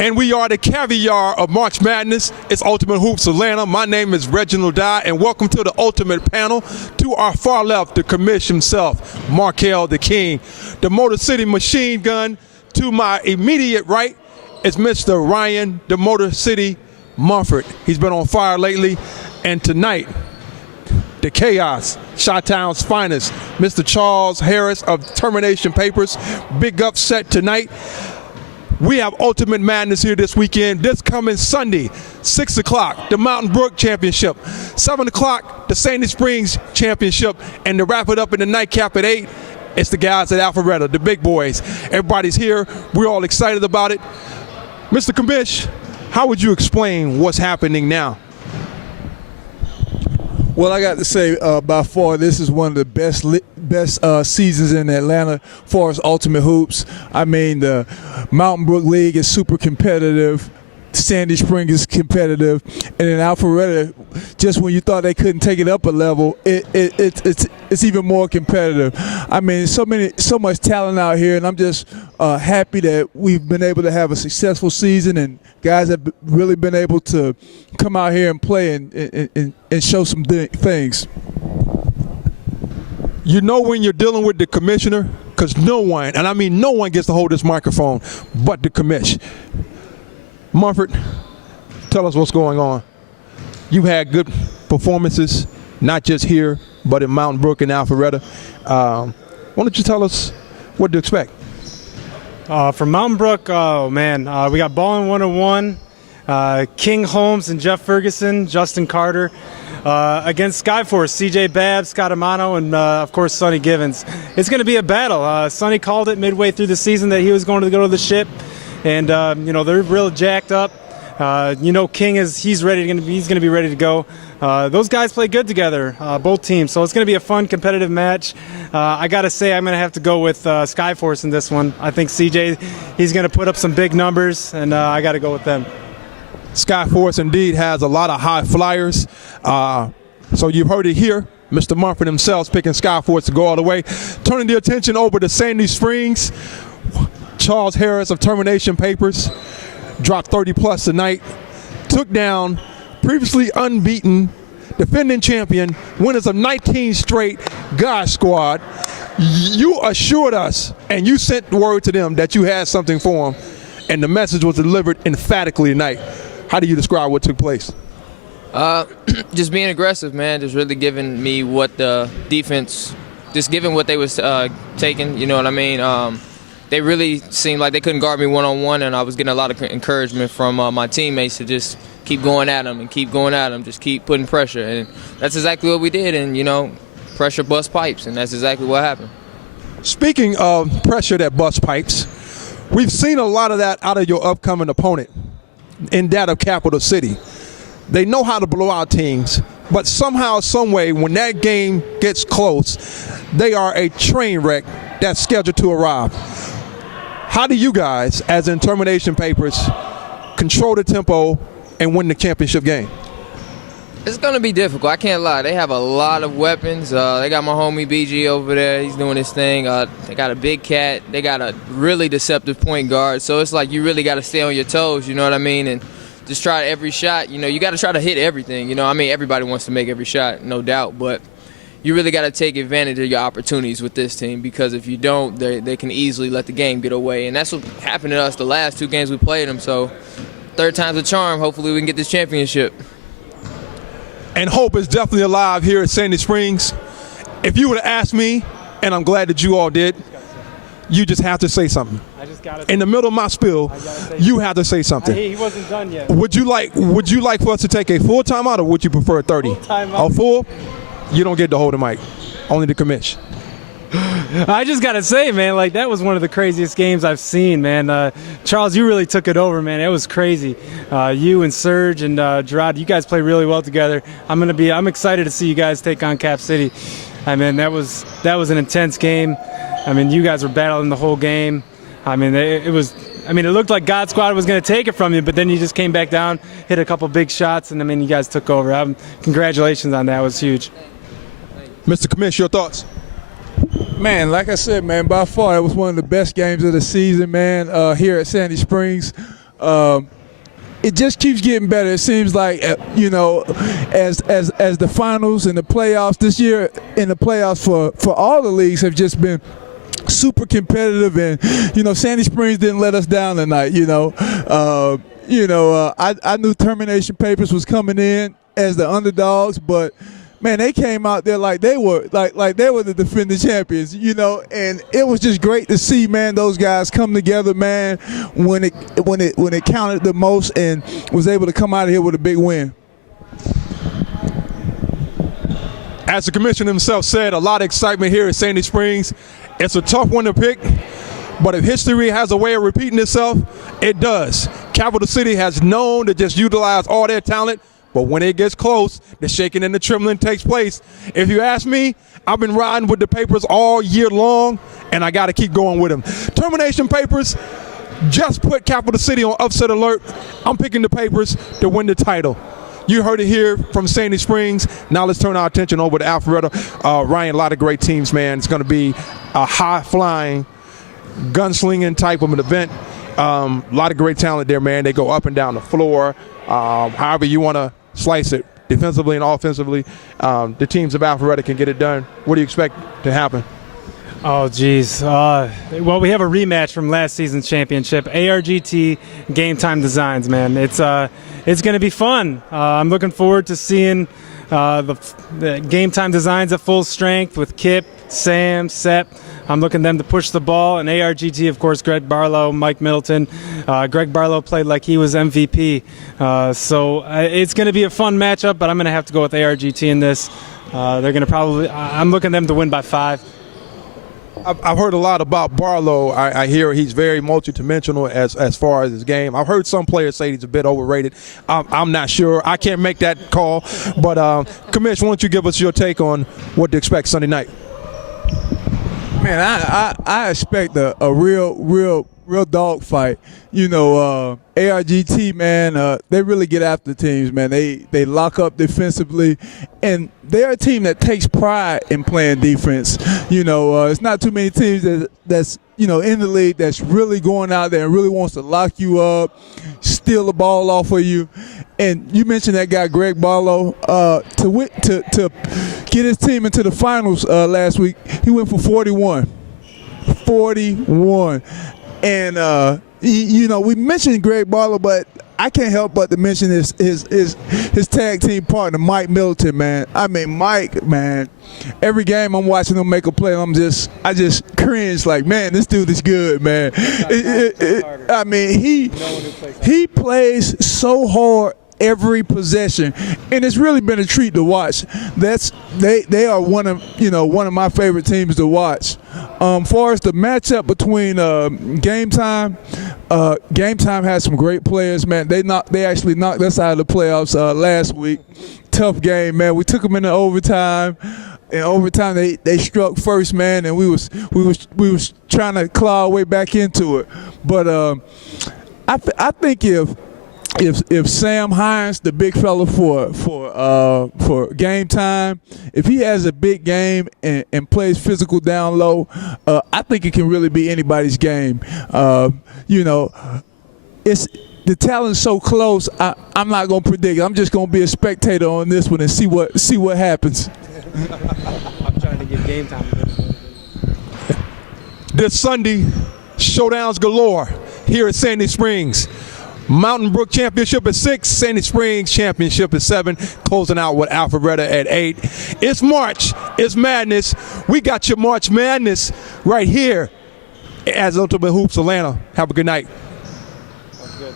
And we are the caviar of March Madness. It's Ultimate Hoops Atlanta. My name is Reginald Dye, and welcome to the Ultimate Panel. To our far left, the commish himself, Markel the King. The Motor City Machine Gun. To my immediate right is Mr. Ryan, the Motor City Mumford. He's been on fire lately. And tonight, the Chaos, Chi-Town's finest, Mr. Charles Harris of Termination Papers. Big upset tonight. We have Ultimate Madness here this weekend. This coming Sunday, 6 o'clock, the Mountain Brook Championship. 7 o'clock, the Sandy Springs Championship. And to wrap it up in the nightcap at 8, it's the guys at Alpharetta, the big boys. Everybody's here. We're all excited about it. Mr. Commish, how would you explain what's happening now? Well, I got to say, by far, this is one of the best seasons in Atlanta as far as Ultimate Hoops. I mean, the Mountain Brook League is super competitive. Sandy Springs is competitive. And in Alpharetta, just when you thought they couldn't take it up a level, it's even more competitive. I mean, so much talent out here, and I'm just happy that we've been able to have a successful season, and guys have really been able to come out here and play and show some things. You know when you're dealing with the commissioner, because no one, and I mean no one gets to hold this microphone but the commish. Mumford, tell us what's going on. You had good performances, not just here, but in Mountain Brook and Alpharetta. Why don't you tell us what to expect? From Mountain Brook, oh man, we got Ballin' 101, King Holmes and Jeff Ferguson, Justin Carter, against Skyforce, CJ Babb, Scott Amano, and of course Sonny Givens. It's going to be a battle. Sonny called it midway through the season that he was going to go to the ship, and you know, they're real jacked up. You know, King he's going to be ready to go. Those guys play good together, both teams, so it's going to be a fun, competitive match. I got to say, I'm going to have to go with Skyforce in this one. I think CJ, he's going to put up some big numbers, and I got to go with them. Skyforce indeed has a lot of high flyers. So you've heard it here. Mr. Mumford himself is picking Skyforce to go all the way. Turning the attention over to Sandy Springs, Charles Harris of Termination Papers dropped 30-plus tonight. Took down previously unbeaten, defending champion, winners of 19 straight God Squad. You assured us, and you sent word to them that you had something for them, and the message was delivered emphatically tonight. How do you describe what took place? Just being aggressive, man. Just really giving me what the defense, just giving what they was taking. You know what I mean? They really seemed like they couldn't guard me one-on-one, and I was getting a lot of encouragement from my teammates to just keep going at them and keep going at them, just keep putting pressure. And that's exactly what we did, and, you know, pressure bust pipes, and that's exactly what happened. Speaking of pressure that bust pipes, we've seen a lot of that out of your upcoming opponent in that of Capital City. They know how to blow out teams, but somehow, some way, when that game gets close, they are a train wreck that's scheduled to arrive. How do you guys, as in Termination Papers, control the tempo and win the championship game? It's going to be difficult. I can't lie. They have a lot of weapons. They got my homie BG over there. He's doing his thing. They got a big cat. They got a really deceptive point guard. So it's like you really got to stay on your toes, you know what I mean? And just try every shot. You know, you got to try to hit everything. You know, I mean, everybody wants to make every shot, no doubt. But you really got to take advantage of your opportunities with this team, because if you don't, they can easily let the game get away. And that's what happened to us the last 2 games we played them. So third time's a charm. Hopefully we can get this championship. And hope is definitely alive here at Sandy Springs. If you would have asked me, and I'm glad that you all did, you just have to say something. I just got to. In the middle of my spiel, you have to say something. He wasn't done yet. Would you like for us to take a full timeout, or would you prefer 30? Full timeout. A full? You don't get to hold the mic. Only the commish. I just got to say, man, like, that was one of the craziest games I've seen, man. Charles, you really took it over, man. It was crazy. You and Serge and Gerard, you guys play really well together. I'm excited to see you guys take on Cap City. I mean, that was an intense game. I mean, you guys were battling the whole game. I mean, it looked like God Squad was going to take it from you, but then you just came back down, hit a couple big shots, and I mean, you guys took over. Congratulations on that. It was huge. Mr. Commish, your thoughts? Man, like I said, man, by far it was one of the best games of the season, man, here at Sandy Springs. It just keeps getting better. It seems like as the finals and the playoffs this year, in the playoffs for all the leagues have just been super competitive, and Sandy Springs didn't let us down tonight. I knew Termination Papers was coming in as the underdogs, but man, they came out there like they were the defending champions, and it was just great to see, man, those guys come together, man, when it counted the most, and was able to come out of here with a big win. As the commissioner himself said, a lot of excitement here at Sandy Springs. It's a tough one to pick, but if history has a way of repeating itself, it does. Capital City has known to just utilize all their talent, but when it gets close, the shaking and the trembling takes place. If you ask me, I've been riding with the Papers all year long, and I got to keep going with them. Termination Papers just put Capital City on upset alert. I'm picking the Papers to win the title. You heard it here from Sandy Springs. Now let's turn our attention over to Alpharetta. Ryan, a lot of great teams, man. It's going to be a high-flying, gunslinging type of an event. A lot of great talent there, man. They go up and down the floor. However you want to slice it, defensively and offensively, the teams of Alpharetta can get it done. What do you expect to happen? Oh, geez. Well, we have a rematch from last season's championship, ARGT Game Time Designs, man. It's going to be fun. I'm looking forward to seeing the Game Time Designs at full strength with Kip, Sam, Sepp. I'm looking them to push the ball. And ARGT, of course, Greg Barlow, Mike Middleton. Greg Barlow played like he was MVP. So it's going to be a fun matchup, but I'm going to have to go with ARGT in this. They're going to probably – I'm looking them to win by 5. I've heard a lot about Barlow. I hear he's very multidimensional as far as his game. I've heard some players say he's a bit overrated. I'm not sure. I can't make that call. But, Commish, why don't you give us your take on what to expect Sunday night? Man, I expect a real dog fight. ARGT, man, they really get after teams, man. They lock up defensively, and they're a team that takes pride in playing defense. It's not too many teams that's in the league that's really going out there and really wants to lock you up, steal the ball off of you. And you mentioned that guy Greg Barlow to get his team into the finals last week. He went for 41. And we mentioned Greg Barlow, but I can't help but to mention his tag team partner, Mike Middleton, man. I mean, Mike, man, every game I'm watching him make a play, I just cringe like, man, this dude is good, man. I mean, he plays so hard every possession, and it's really been a treat to watch. They are one of my favorite teams to watch. Far as the matchup between Game Time has some great players, man. They actually knocked us out of the playoffs last week. Tough game, man. We took them into overtime. In overtime, they struck first, man, and we was trying to claw our way back into it. But I think if Sam Hines, the big fella for Game Time, if he has a big game and plays physical down low, I think it can really be anybody's game. It's the talent's so close. I'm not gonna predict. I'm just gonna be a spectator on this one and see what happens. I'm trying to get Game Time. This Sunday, showdowns galore here at Sandy Springs. Mountain Brook Championship at 6, Sandy Springs Championship at 7, closing out with Alpharetta at 8. It's March. It's madness. We got your March Madness right here as Ultimate Hoops Atlanta. Have a good night. That's good.